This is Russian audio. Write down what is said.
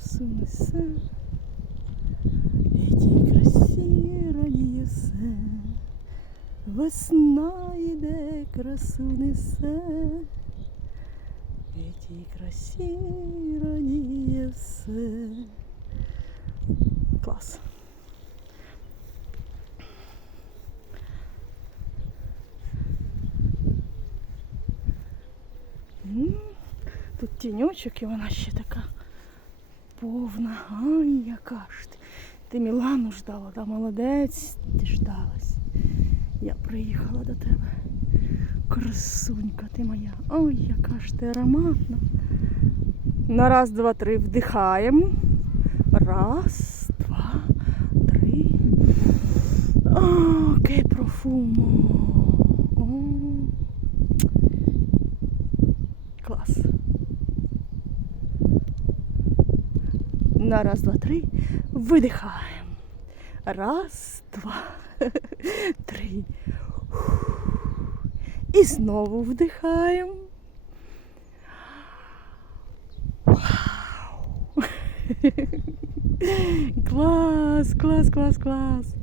несе, і тій красі радіє все. Весна йде, красу несе, і тій красі радіє все. Клас. М, Тут тіньочок і вона ще така Повна. Ай, яка ж ти. Ти Мілану ждала, да молодець, ти ждалась. Я приїхала до тебе. Красунька ти моя. Ой, яка ж ти ароматна. На раз, два, три вдихаємо. Раз, два, три. О, ке профумо. О. Клас. На раз, два, три. Видихаємо. Раз, два, три. І знову вдихаємо. Вау! Клас, клас, клас, клас.